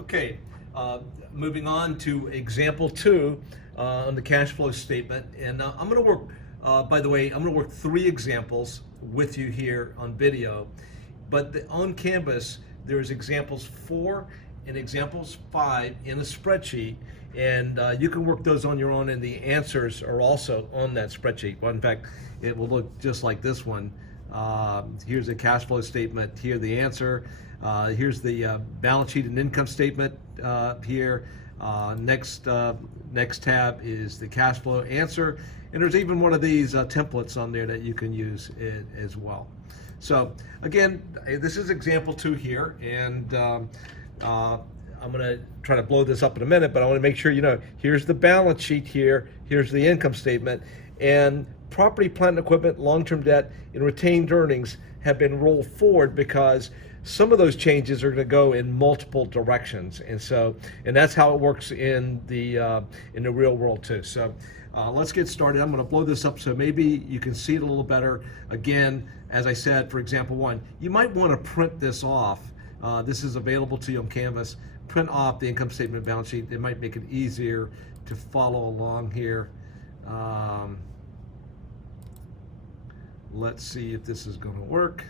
Okay, moving on to example 2 on the cash flow statement. And I'm going to work, by the way, I'm going to work 3 examples with you here on video. But on Canvas, there's examples 4 and examples 5 in a spreadsheet. And you can work those on your own, and the answers are also on that spreadsheet. Well, in fact, it will look just like this one. Here's a cash flow statement. Here the answer. Here's the balance sheet and income statement here. Next tab is the cash flow answer. And there's even one of these templates on there that you can use as well. So again, this is example 2 here. And I'm going to try to blow this up in a minute, but I want to make sure you know, here's the balance sheet here, here's the income statement, and property, plant, and equipment, long-term debt, and retained earnings have been rolled forward because some of those changes are going to go in multiple directions, and that's how it works in the real world too. So let's get started. I'm going to blow this up so maybe you can see it a little better. Again, as I said, for example 1, you might want to print this off. This is available to you on Canvas. Print off the income statement, balance sheet. It might make it easier to follow along here. Let's see if this is going to work.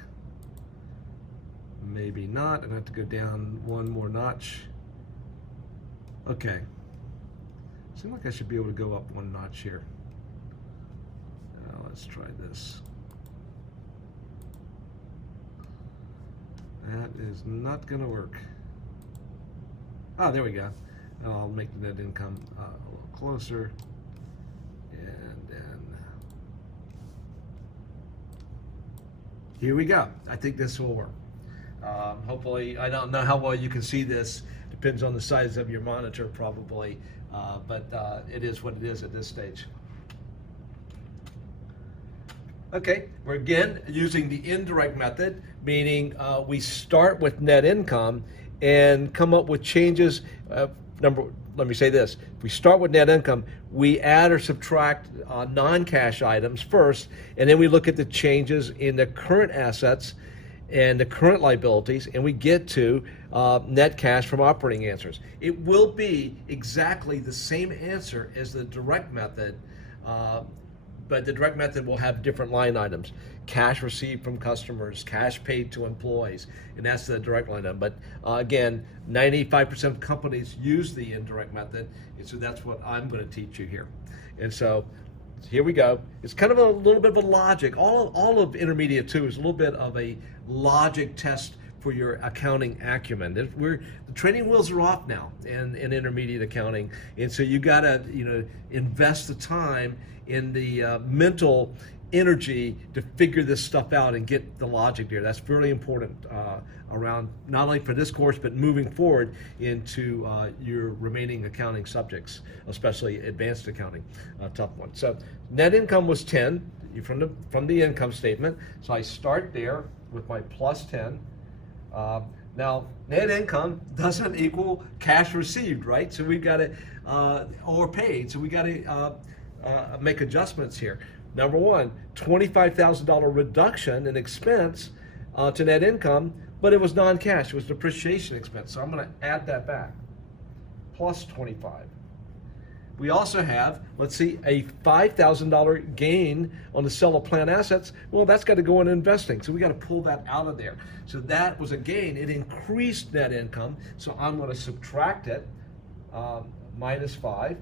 Maybe not. I'm going to have to go down one more notch. Okay. Seems like I should be able to go up one notch here. Now let's try this. That is not going to work. Ah, there we go. I'll make the net income a little closer. And then here we go. I think this will work. Hopefully, I don't know how well you can see this. Depends on the size of your monitor probably, but it is what it is at this stage. Okay, we're again using the indirect method, meaning we start with net income and come up with changes. Let me say this. If we start with net income, we add or subtract non-cash items first, and then we look at the changes in the current assets and the current liabilities, and we get to net cash from operating answers. It will be exactly the same answer as the direct method, but the direct method will have different line items. Cash received from customers, cash paid to employees, and that's the direct line item. But again, 95% of companies use the indirect method, and so that's what I'm going to teach you here. And so here we go. It's kind of a little bit of a logic. All of Intermediate 2 is a little bit of a logic test for your accounting acumen. The training wheels are off now in intermediate accounting, and so you got to invest the time in the mental energy to figure this stuff out and get the logic there. That's very important around not only for this course but moving forward into your remaining accounting subjects, especially advanced accounting, tough one. So net income was 10 from the income statement. So I start there with my plus 10. Now, net income doesn't equal cash received, right? So we've got to, or paid, so we got to make adjustments here. Number 1, $25,000 reduction in expense to net income, but it was non-cash, it was depreciation expense. So I'm going to add that back, plus 25. We also have, let's see, a $5,000 gain on the sale of plant assets. Well, that's got to go in investing, so we got to pull that out of there. So that was a gain. It increased net income, so I'm going to subtract it, minus 5.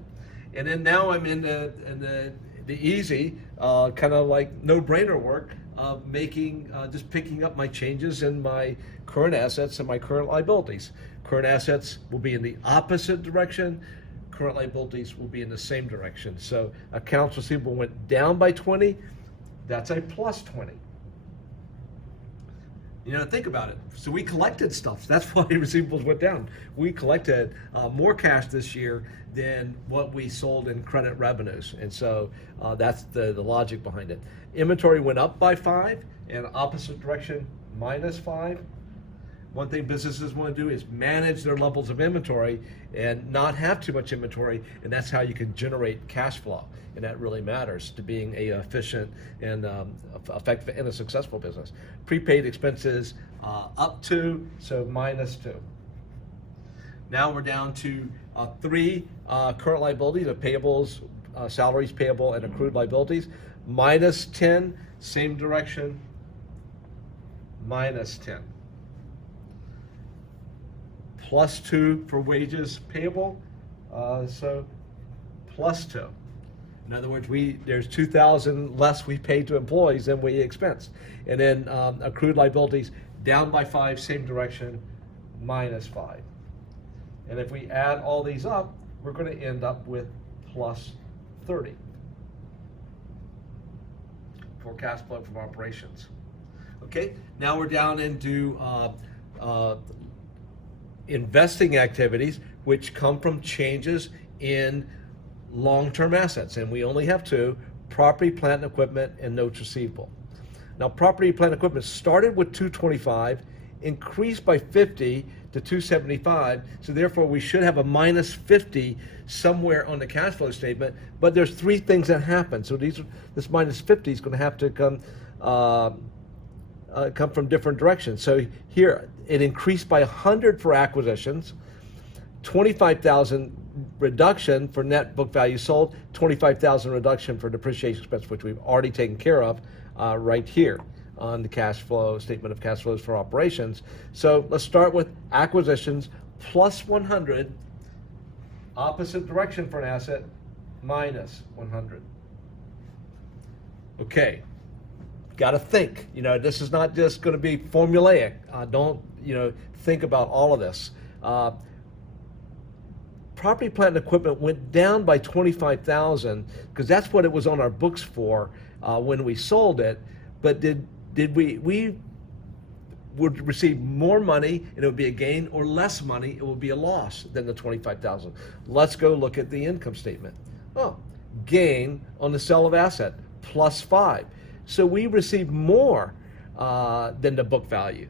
And then now I'm in the easy, kind of like no-brainer work of making, just picking up my changes in my current assets and my current liabilities. Current assets will be in the opposite direction. Current liabilities will be in the same direction. So accounts receivable went down by 20. That's a plus 20. Think about it. So we collected stuff. That's why receivables went down. We collected more cash this year than what we sold in credit revenues. And so that's the logic behind it. Inventory went up by 5, and opposite direction, minus 5. One thing businesses want to do is manage their levels of inventory and not have too much inventory, and that's how you can generate cash flow. And that really matters to being a efficient and effective and a successful business. Prepaid expenses up 2, so minus 2. Now we're down to three current liabilities, of payables, salaries payable, and accrued liabilities. Minus 10, same direction, minus 10. Plus 2 for wages payable, so plus 2. In other words, there's $2,000 less we paid to employees than we expensed. And then accrued liabilities down by 5, same direction, minus 5. And if we add all these up, we're going to end up with plus 30 for cash flow from operations. Okay, now we're down into investing activities, which come from changes in long-term assets, and we only have two: property, plant, and equipment, and notes receivable. Now, property, plant, and equipment started with 225, increased by 50 to 275, so therefore we should have a minus 50 somewhere on the cash flow statement, but there's three things that happen. So this minus 50 is going to have to come from different directions. So here, it increased by 100 for acquisitions, 25,000 reduction for net book value sold, 25,000 reduction for depreciation expense, which we've already taken care of right here on the cash flow statement of cash flows for operations. So let's start with acquisitions, plus 100, opposite direction for an asset, minus 100. Okay, got to think. This is not just going to be formulaic. Don't think about all of this. Property, plant, and equipment went down by 25,000 because that's what it was on our books for when we sold it. But did we would receive more money and it would be a gain, or less money, it would be a loss than the 25,000. Let's go look at the income statement. Oh, gain on the sale of asset, plus 5. So we received more than the book value.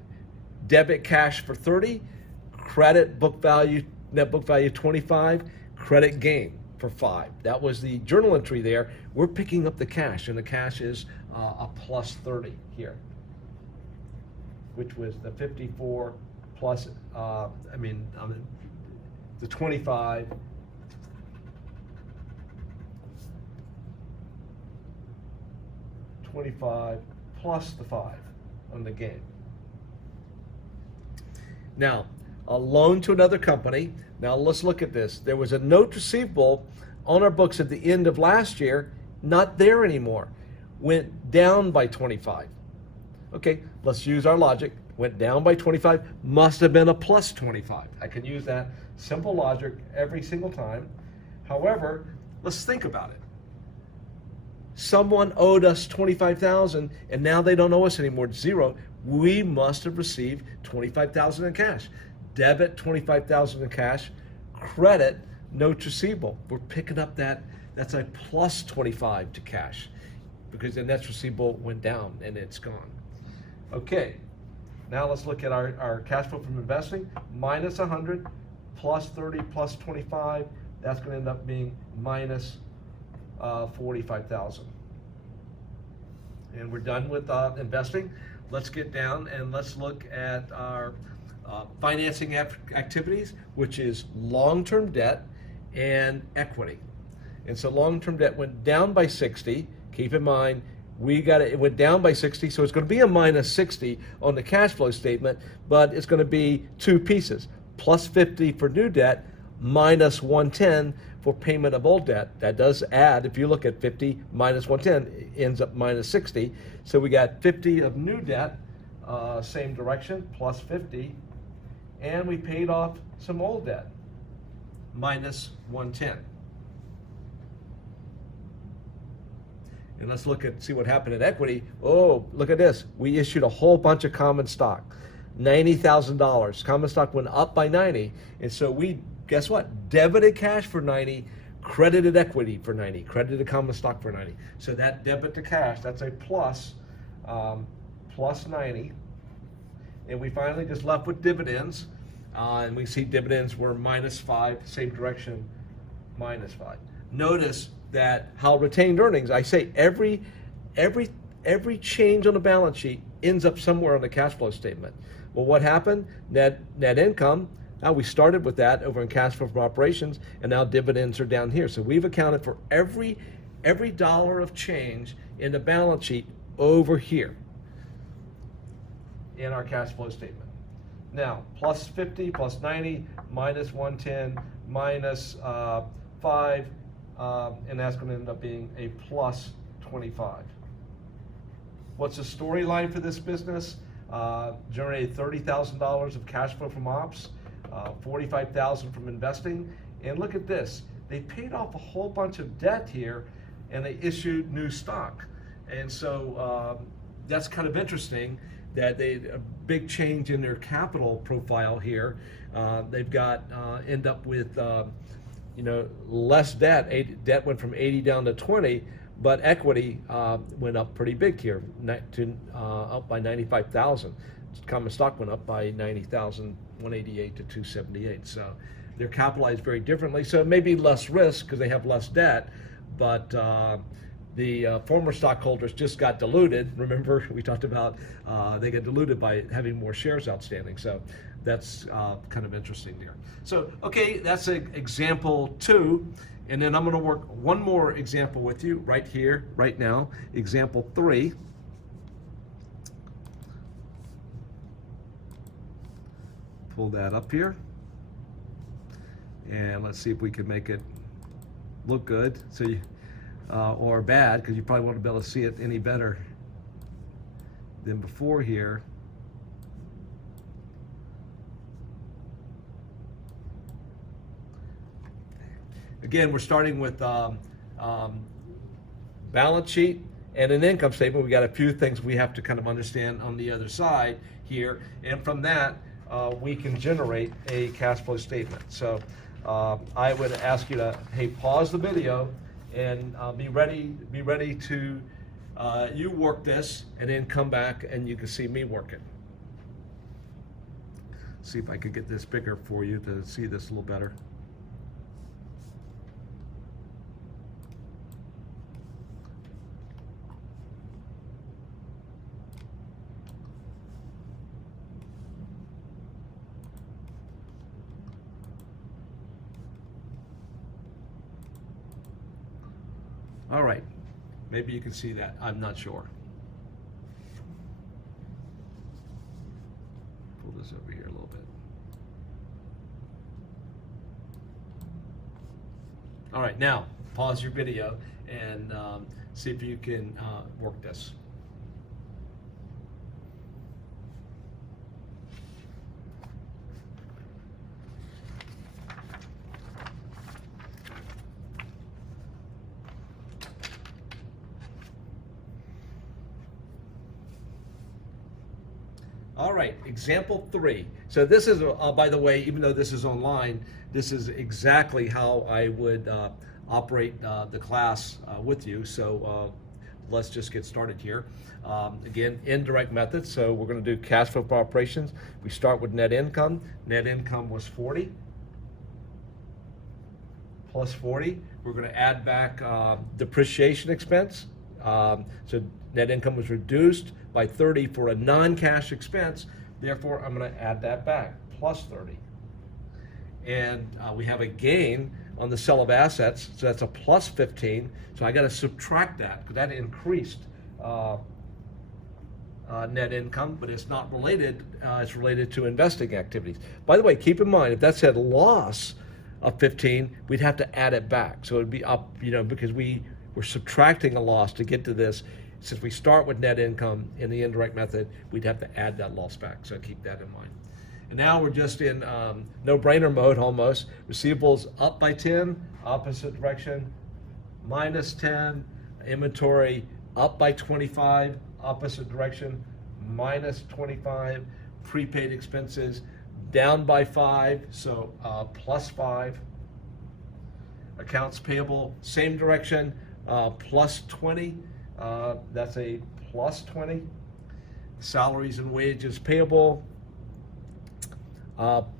Debit cash for 30, credit book value, net book value 25, credit gain for 5. That was the journal entry there. We're picking up the cash, and the cash is a plus 30 here, which was the 54 plus, the 25, plus the 5 on the gain. Now, a loan to another company. Now let's look at this. There was a note receivable on our books at the end of last year, not there anymore. Went down by 25. Okay, let's use our logic. Went down by 25, must have been a plus 25. I can use that simple logic every single time. However, let's think about it. Someone owed us 25,000 and now they don't owe us anymore, it's zero. We must have received 25,000 in cash. Debit 25,000 in cash, credit notes receivable. We're picking up that's a plus 25 to cash because the net receivable went down and it's gone. Okay, now let's look at our cash flow from investing. Minus 100, plus 30, plus 25. That's going to end up being minus 45,000. And we're done with investing. Let's get down and let's look at our financing activities, which is long-term debt and equity. And so long-term debt went down by 60. Keep in mind, it went down by 60, so it's going to be a minus 60 on the cash flow statement, but it's going to be two pieces: plus 50 for new debt, minus 110 for payment of old debt. That does add. If you look at 50 minus 110, it ends up minus 60. So we got 50 of new debt, same direction, plus 50, and we paid off some old debt, minus 110. And let's see what happened in equity. Oh, look at this. We issued a whole bunch of common stock, $90,000. Common stock went up by 90. And so we, guess what? Debited cash for 90, credited equity for 90, credited common stock for 90. So that debit to cash, that's a plus 90. And we finally just left with dividends. And we see dividends were minus 5, same direction, minus 5. Notice that how retained earnings, I say every change on the balance sheet ends up somewhere on the cash flow statement. Well, what happened? Net income Now we started with that over in cash flow from operations, and now dividends are down here. So we've accounted for every dollar of change in the balance sheet over here in our cash flow statement. Now, plus 50, plus 90, minus 110, minus 5, and that's going to end up being a plus 25. What's the storyline for this business? Generated $30,000 of cash flow from ops, $45,000 from investing, and look at this. They paid off a whole bunch of debt here, and they issued new stock. And so that's kind of interesting that a big change in their capital profile here. They've got end up with less debt. Debt went from 80 down to 20, but equity went up pretty big here, up by 95,000. Common stock went up by 90,000, 188 to 278. So they're capitalized very differently. So it may be less risk because they have less debt, but the former stockholders just got diluted. Remember, we talked about they get diluted by having more shares outstanding. So that's kind of interesting there. So, okay, that's example 2. And then I'm going to work one more example with you right here, right now. Example 3. Pull that up here. And let's see if we can make it look good. So you, or bad, because you probably won't be able to see it any better than before here. Again, we're starting with balance sheet and an income statement. We got a few things we have to kind of understand on the other side here, and from that we can generate a cash flow statement. So I would ask you to, hey, pause the video and be ready to you work this, and then come back and you can see me work it. See if I could get this bigger for you to see this a little better. All right, maybe you can see that. I'm not sure. Pull this over here a little bit. All right, now pause your video and see if you can work this. All right, example 3. So this is, by the way, even though this is online, this is exactly how I would operate the class with you. So let's just get started here. Again, indirect method. So we're going to do cash flow for operations. We start with net income. Net income was 40. Plus 40. We're going to add back depreciation expense. So net income was reduced by 30 for a non-cash expense. Therefore, I'm going to add that back, plus 30. And we have a gain on the sale of assets, so that's a plus 15. So I got to subtract that because that increased net income, but it's not related. It's related to investing activities. By the way, keep in mind, if that said loss of 15, we'd have to add it back. So it'd be up, because we're subtracting a loss to get to this. Since we start with net income in the indirect method, we'd have to add that loss back. So keep that in mind. And now we're just in no-brainer mode almost. Receivables up by 10, opposite direction, minus 10. Inventory up by 25, opposite direction, minus 25. Prepaid expenses down by 5, so plus 5. Accounts payable, same direction, plus 20. That's a plus 20. Salaries and wages payable,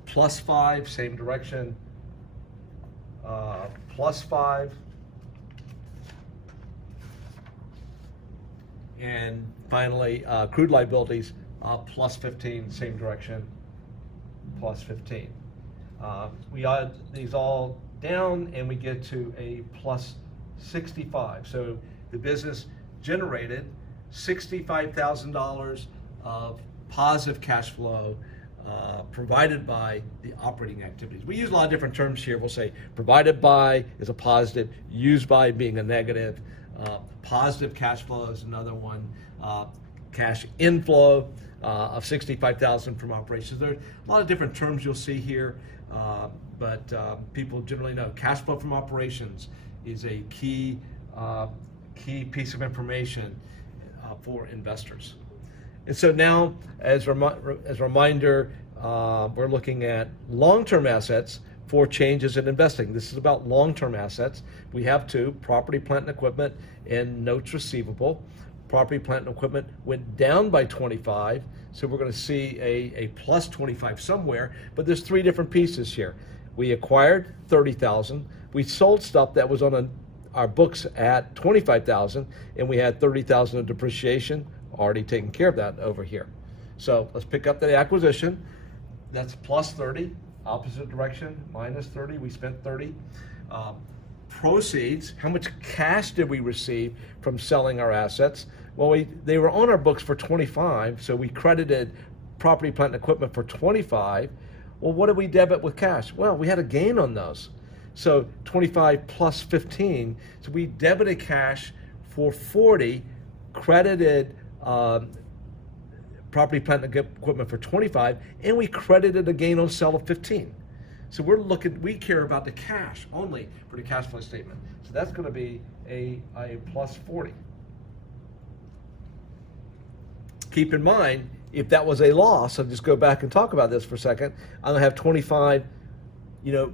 plus 5, same direction, plus 5. And finally, accrued liabilities, plus 15, same direction, plus 15. We add these all down and we get to a plus 65. So the business generated $65,000 of positive cash flow provided by the operating activities. We use a lot of different terms here. We'll say provided by is a positive, used by being a negative, positive cash flow is another one, cash inflow of $65,000 from operations. There are a lot of different terms you'll see here, but people generally know cash flow from operations is a key piece of information for investors. And so now, as a reminder, we're looking at long-term assets for changes in investing. This is about long-term assets. We have two: property, plant, and equipment, and notes receivable. Property, plant, and equipment went down by 25, so we're going to see a plus 25 somewhere, but there's three different pieces here. We acquired 30,000. We sold stuff that was on our books at 25,000, and we had 30,000 of depreciation, already taken care of that over here. So let's pick up the acquisition. That's plus 30, opposite direction, minus 30, we spent 30. Proceeds, how much cash did we receive from selling our assets? Well, they were on our books for 25, so we credited property, plant, and equipment for 25. Well, what did we debit with cash? Well, we had a gain on those. So 25 plus 15, so we debited cash for 40, credited property, plant, and equipment for 25, and we credited a gain on sale of 15. So we care about the cash only for the cash flow statement. So that's going to be a plus 40. Keep in mind, if that was a loss, I'll just go back and talk about this for a second, I'm going to have 25,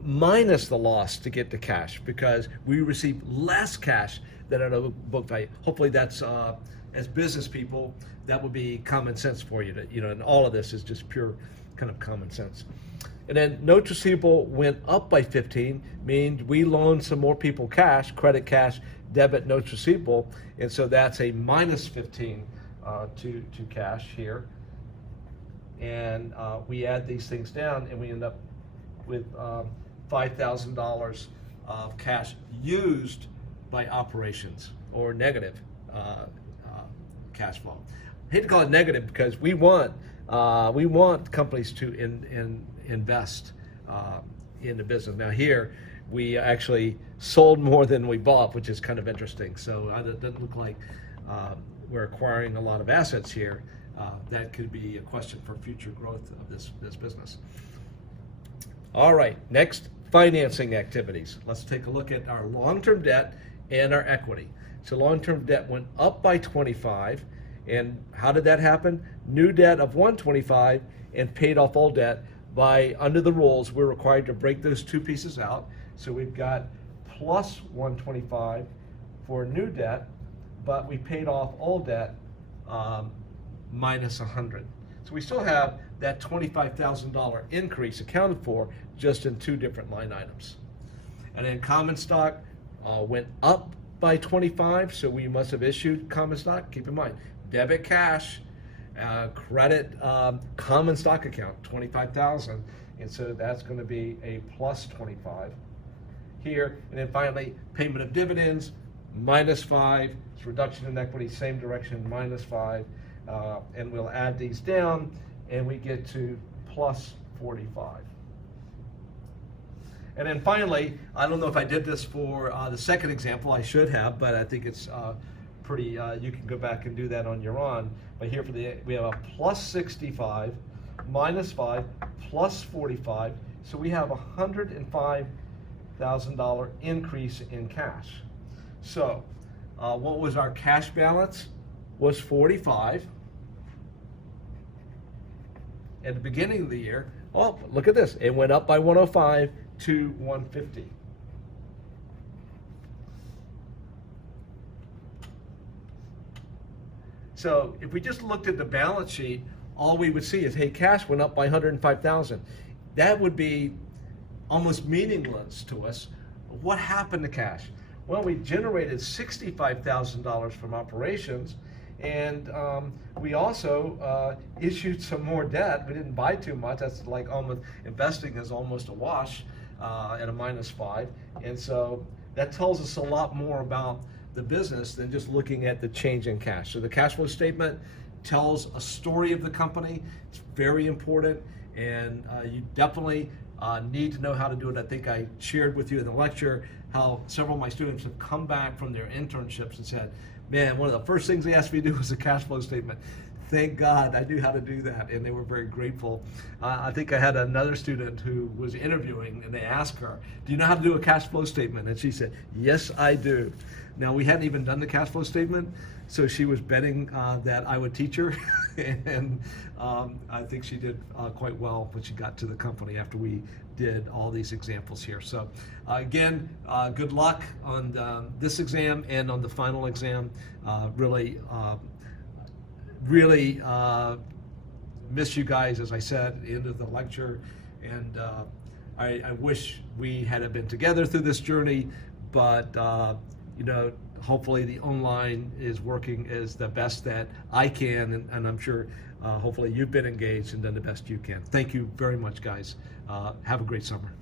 minus the loss to get to cash because we received less cash than our book value. Hopefully that's, as business people, that would be common sense for you and all of this is just pure kind of common sense. And then notes receivable went up by 15, means we loaned some more people cash, credit cash, debit notes receivable, and so that's a minus 15 to cash here. And we add these things down and we end up with $5,000 of cash used by operations, or negative cash flow. I hate to call it negative because we want companies to invest in the business. Now here, we actually sold more than we bought, which is kind of interesting. So it doesn't look like we're acquiring a lot of assets here. That could be a question for future growth of this business. All right, next, financing activities. Let's take a look at our long-term debt and our equity. So long-term debt went up by 25, and how did that happen? New debt of 125 and paid off old debt. Under the rules, we're required to break those two pieces out. So we've got plus 125 for new debt, but we paid off old debt minus 100. So we still have that $25,000 increase accounted for just in two different line items. And then common stock went up by 25, so we must have issued common stock. Keep in mind, debit cash, credit common stock account, 25,000, and so that's going to be a plus 25 here. And then finally, payment of dividends, minus 5. It's reduction in equity, same direction, minus 5. And we'll add these down, and we get to plus 45. And then finally, I don't know if I did this for the second example, I should have, but I think it's pretty, you can go back and do that on your own. But here we have a plus 65, minus 5, plus 45. So we have a $105,000 increase in cash. So what was our cash balance? Was 45 at the beginning of the year. Oh, look at this. It went up by 105 to 150. So if we just looked at the balance sheet, all we would see is, hey, cash went up by 105,000. That would be almost meaningless to us. What happened to cash? Well, we generated $65,000 from operations, And we also issued some more debt. We didn't buy too much. That's like almost, investing is almost a wash at a -5. And so that tells us a lot more about the business than just looking at the change in cash. So the cash flow statement tells a story of the company. It's very important, and you definitely need to know how to do it. I think I shared with you in the lecture how several of my students have come back from their internships and said, man, one of the first things they asked me to do was a cash flow statement. Thank God I knew how to do that, and they were very grateful. I think I had another student who was interviewing, and they asked her, do you know how to do a cash flow statement? And she said, yes, I do. Now, we hadn't even done the cash flow statement, so she was betting that I would teach her, and I think she did quite well when she got to the company after we did all these examples here. So again, good luck on this exam and on the final exam. Really miss you guys, as I said at the end of the lecture, and I wish we had been together through this journey, but you know, hopefully the online is working as the best that I can, and I'm sure hopefully you've been engaged and done the best you can. Thank you very much, guys. Have a great summer.